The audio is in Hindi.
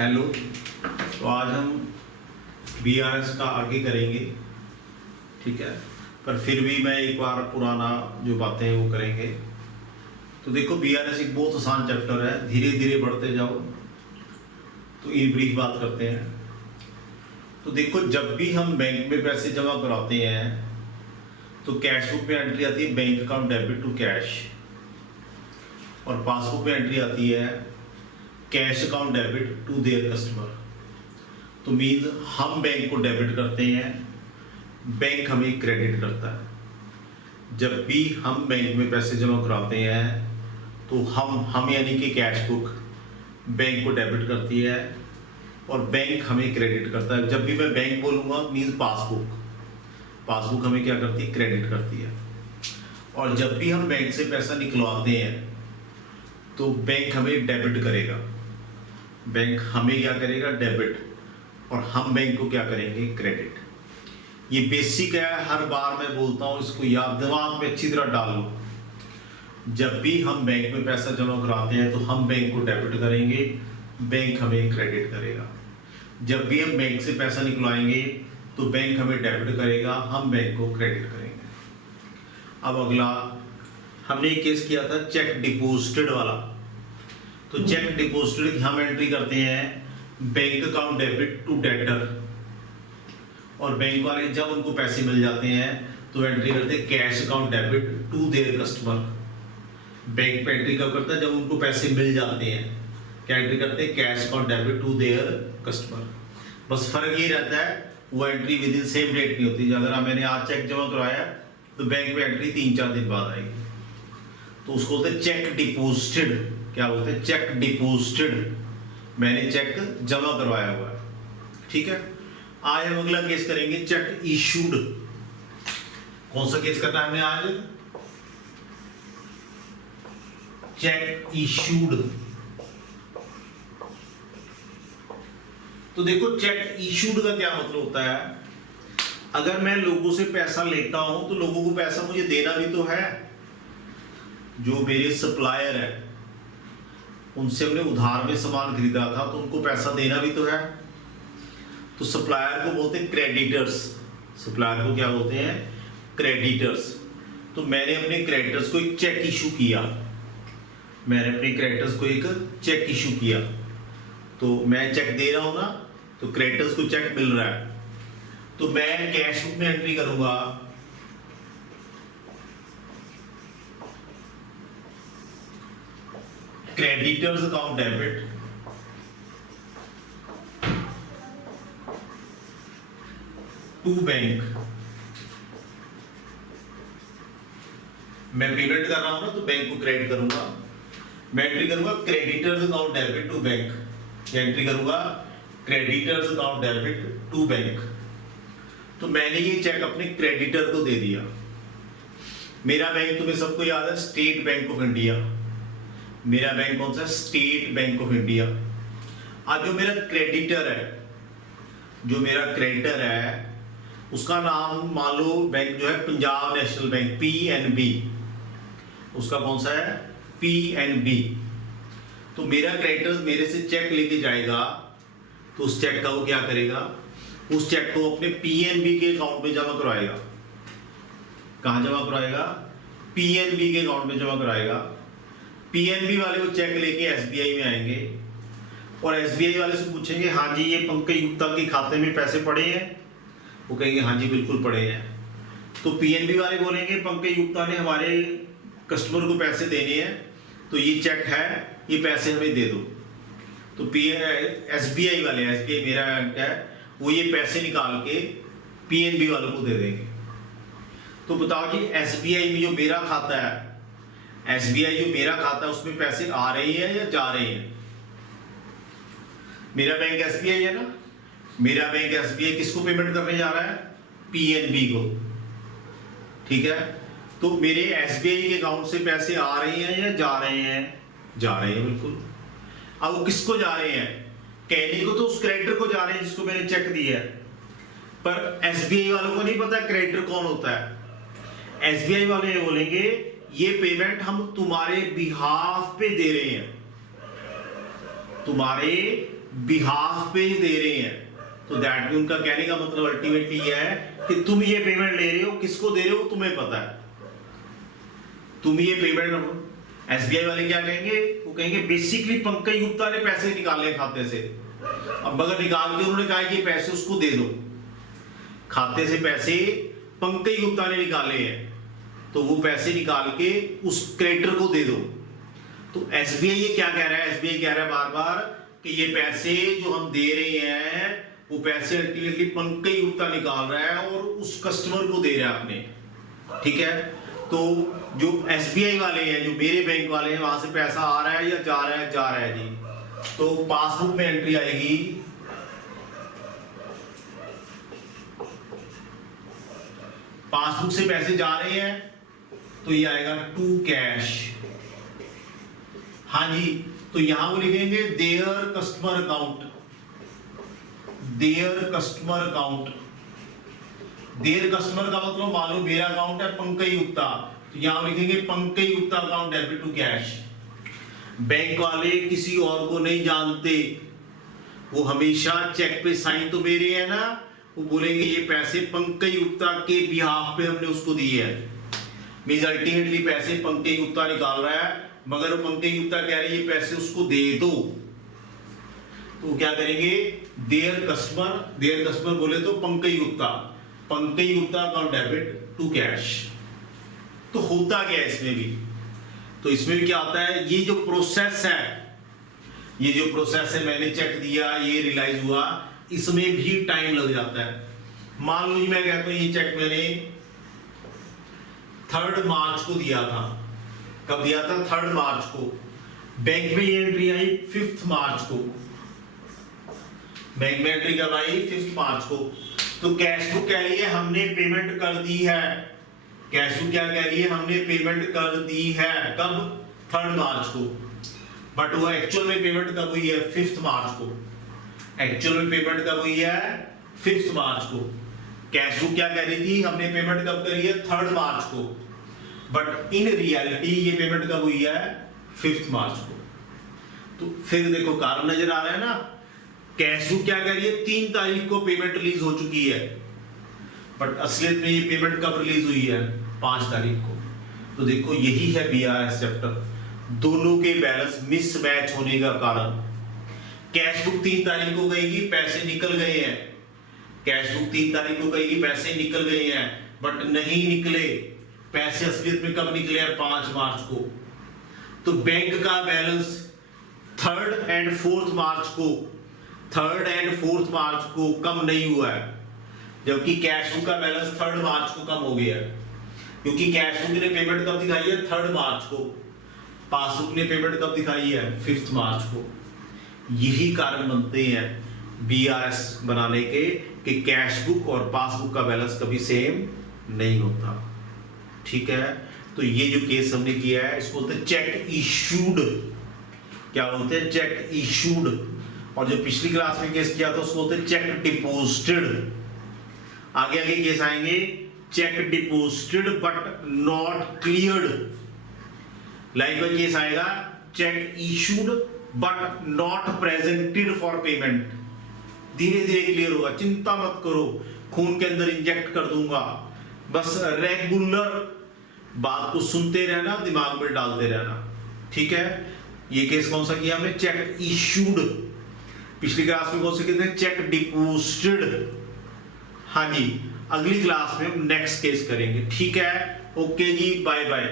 हेलो। तो आज हम बीआरएस का आगे करेंगे, ठीक है। पर फिर भी मैं एक बार पुराना जो बातें हैं वो करेंगे। तो देखो, बीआरएस एक बहुत आसान चैप्टर है, धीरे धीरे बढ़ते जाओ। तो इन ब्रीफ बात करते हैं। तो देखो, जब भी हम बैंक में पैसे जमा कराते हैं तो कैश बुक में एंट्री आती है bank account debit to cash, और पासबुक में एंट्री आती है cash account debit to their customer. तो मीन्स हम बैंक को डेबिट करते हैं, बैंक हमें क्रेडिट करता है। जब भी हम बैंक में पैसे जमा कराते हैं तो हम यानी कि कैश बुक बैंक को डेबिट करती है और बैंक हमें क्रेडिट करता है। जब भी मैं बैंक बोलूँगा मीन्स पासबुक हमें क्या करती है, क्रेडिट करती है। और जब भी हम बैंक से पैसा निकलवाते हैं तो बैंक हमें डेबिट करेगा, बैंक हमें क्या करेगा, डेबिट, और हम बैंक को क्या करेंगे, क्रेडिट। ये बेसिक है, हर बार मैं बोलता हूँ, इसको याद दिमाग में अच्छी तरह डाल लो। जब भी हम बैंक में पैसा जमा कराते हैं तो हम बैंक को डेबिट करेंगे, बैंक हमें क्रेडिट करेगा। जब भी हम बैंक से पैसा निकलवाएंगे तो बैंक हमें डेबिट करेगा, हम बैंक को क्रेडिट करेंगे। अब अगला, हमने एक केस किया था चेक डिपॉजिटेड वाला। तो चेक डिपॉजिटेड की हम एंट्री करते हैं bank account debit to debtor, और बैंक वाले जब उनको पैसे मिल जाते हैं तो एंट्री करते हैं cash account debit to their customer. Bank पे एंट्री कब करता है, जब उनको पैसे मिल जाते हैं, क्या एंट्री करते हैं, cash account debit to their customer. बस फर्क ये रहता है, वो entry within same date नहीं होती। अगर मैंने आज चेक जमा करवाया तो बैंक में एंट्री 3-4 दिन बाद आएगी, तो उसको बोलते हैं चेक डिपॉजिटेड। क्या बोलते हैं, चेक डिपॉजिटेड, मैंने चेक जमा करवाया हुआ है, ठीक है। आज हम अगला केस करेंगे चेक इशूड। कौन सा केस करना है हमने आज, चेक इशूड। तो देखो, चेक इशूड का क्या मतलब होता है, अगर मैं लोगों से पैसा लेता हूं तो लोगों को पैसा मुझे देना भी तो है। जो मेरे सप्लायर है उनसे हमने उधार में सामान खरीदा था तो उनको पैसा देना भी तो है। तो सप्लायर को बोलते हैं क्रेडिटर्स, सप्लायर को क्या बोलते हैं, क्रेडिटर्स। तो मैंने अपने क्रेडिटर्स को एक चेक इशू किया, मैंने अपने क्रेडिटर्स को एक चेक इशू किया। तो मैं चेक दे रहा हूं ना, तो क्रेडिटर्स को चेक मिल रहा है, तो मैं कैश बुक में एंट्री करूंगा creditors account debit to bank. मैं पेमेंट कर रहा हूं ना, तो बैंक को क्रेडिट करूंगा। मैं एंट्री करूंगा creditors account debit to bank, entry करूंगा creditors account debit to bank. तो मैंने ये चेक अपने क्रेडिटर को दे दिया। मेरा बैंक तुम्हें सबको याद है, स्टेट बैंक ऑफ इंडिया। मेरा बैंक कौन सा, स्टेट बैंक ऑफ इंडिया। आज जो मेरा क्रेडिटर है, उसका नाम मान लो, बैंक जो है पंजाब नेशनल बैंक, PNB, उसका कौन सा है, PNB। तो मेरा क्रेडिटर मेरे से चेक लेके जाएगा, तो उस चेक का वो क्या करेगा, उस चेक को अपने PNB के अकाउंट में जमा करवाएगा। कहां जमा करवाएगा, PNB के अकाउंट में जमा कराएगा। PNB वाले वो चेक लेके SBI में आएंगे और SBI वाले से पूछेंगे, हाँ जी ये पंकज गुप्ता के खाते में पैसे पड़े हैं। वो कहेंगे हाँ जी बिल्कुल पड़े हैं। तो PNB वाले बोलेंगे पंकज गुप्ता ने हमारे कस्टमर को पैसे देने हैं, तो ये चेक है, ये पैसे हमें दे दो। तो SBI वाले, SBI मेरा है, वो ये पैसे निकाल के PNB वालों को दे देंगे। तो बताओ जी, SBI में जो मेरा खाता है, SBI जो मेरा खाता है उसमें पैसे आ रहे हैं या जा रहे हैं। मेरा बैंक SBI है ना, मेरा बैंक SBI किसको पेमेंट करने जा रहा है, PNB को, ठीक है। तो मेरे SBI के अकाउंट से पैसे आ रहे हैं या जा रहे हैं, जा रहे हैं बिल्कुल। अब वो किसको जा रहे हैं, कहने को तो उस क्रेडिटर को जा रहे हैं जिसको मैंने चेक दिया है, पर SBI वालों को नहीं पता क्रेडिटर कौन होता है। SBI वाले बोलेंगे ये पेमेंट हम तुम्हारे बिहाफ पे दे रहे हैं, तुम्हारे बिहाफ पे दे रहे हैं, तो दैट भी उनका कहने का मतलब अल्टीमेटली ये है कि तुम ये पेमेंट ले रहे हो, किसको दे रहे हो तुम्हें पता है, तुम ये पेमेंट। एसबीआई वाले क्या कहेंगे, वो कहेंगे बेसिकली पंकज गुप्ता ने पैसे निकाले खाते से, अब अगर निकाल के उन्होंने कहा कि पैसे उसको दे दो, खाते से पैसे पंकज गुप्ता ने निकाले हैं तो वो पैसे निकाल के उस क्रेडिटर को दे दो। तो एसबीआई ये क्या कह रहा है, एसबीआई कह रहा है बार बार कि ये पैसे जो हम दे रहे हैं वो पैसे अल्टीमेटली पंकज गुप्ता निकाल रहा है और उस कस्टमर को दे रहा है अपने, ठीक है। तो जो एसबीआई वाले हैं, जो मेरे बैंक वाले हैं, वहां से पैसा आ रहा है या जा रहा है, जा रहा है जी। तो पासबुक में एंट्री आएगी, पासबुक से पैसे जा रहे हैं तो ये आएगा टू कैश। हाँ जी, तो यहां वो लिखेंगे there customer account, there customer account. There customer का मतलब मान लो मेरा अकाउंट है पंकज गुप्ता, तो यहां लिखेंगे Pankaj Gupta account debit to cash. Bank वाले किसी और को नहीं जानते, वो हमेशा चेक पे साइन तो मेरे है ना, वो बोलेंगे ये पैसे पंकज गुप्ता के बिहाफ पे हमने उसको दिए हैं, मींस अल्टीमेटली पैसे पंकज गुप्ता निकाल रहा है, मगर वो पंकज गुप्ता कह रहे हैं ये पैसे उसको दे दो, तो क्या करेंगे देयर कस्टमर बोले तो Pankaj Gupta account debit to cash. तो होता क्या है इसमें भी, तो इसमें भी क्या होता है, ये जो प्रोसेस है मैंने चेक दिया, ये रियलाइज हुआ, इसमें भी टाइम लग जाता है। मान लो मैं कहता हूं ये चेक मैंने 3 मार्च को दिया था, कब दिया था 3 मार्च को, बैंक में ये एंट्री आई 5 मार्च को, बैंक में एंट्री कब आई 5 मार्च को। तो कैश बुक कह रही है हमने पेमेंट कर दी है, कैश बुक क्या कह रही है हमने पेमेंट कर दी है, कब 3 मार्च को, बट वो एक्चुअल में पेमेंट कब हुई है 5 मार्च को, एक्चुअल में पेमेंट कब हुई है 5 मार्च को। कैश बुक क्या कह रही थी हमने पेमेंट कब करी है 3 मार्च को, बट इन रियलिटी ये पेमेंट कब हुई है 5 मार्च को। तो फिर देखो कारण नजर आ रहा है ना, कैश बुक क्या कह रही है 3 तारीख को पेमेंट रिलीज हो चुकी है, बट असलियत में ये पेमेंट कब रिलीज हुई है 5 तारीख को। तो देखो यही है बीआरएस चैप्टर, दोनों के बैलेंस मिसमैच होने का कारण। कैश बुक 3 तारीख को गएगी, पैसे निकल गए हैं, कैश बुक 3 तारीख को गएगी, पैसे निकल गए हैं, बट नहीं निकले पैसे, असलियत में कब निकले हैं 5 मार्च को। तो बैंक का बैलेंस 3rd and 4th मार्च को कम नहीं हुआ है, जबकि कैश बुक का बैलेंस 3rd मार्च को कम हो गया है, क्योंकि कैश बुक ने पेमेंट कब दिखाई है 3rd मार्च को, पासबुक ने पेमेंट कब दिखाई है 5th मार्च को। यही कारण बनते हैं बीआरएस बनाने के कि कैश बुक और पासबुक का बैलेंस कभी सेम नहीं होता, ठीक है। तो ये जो केस हमने किया है इसको बोलते हैं चेक इशूड, क्या बोलते हैं चेक इशूड, और जो पिछली क्लास में केस किया था उसको बोलते हैं चेक डिपॉजिटेड। आगे आगे केस आएंगे cheque deposited but not cleared, likewise case आएगा cheque issued but not presented for payment. धीरे धीरे क्लियर होगा, चिंता मत करो, खून के अंदर इंजेक्ट कर दूंगा, बस रेगुलर बात को सुनते रहना, दिमाग में डालते रहना, ठीक है। ये केस कौन सा किया हमने चेक इशूड, पिछली क्लास में कौन सा कहते हैं चेक डिपॉजिटेड। हाँ जी, अगली क्लास में हम नेक्स्ट केस करेंगे, ठीक है। ओके जी, बाय बाय।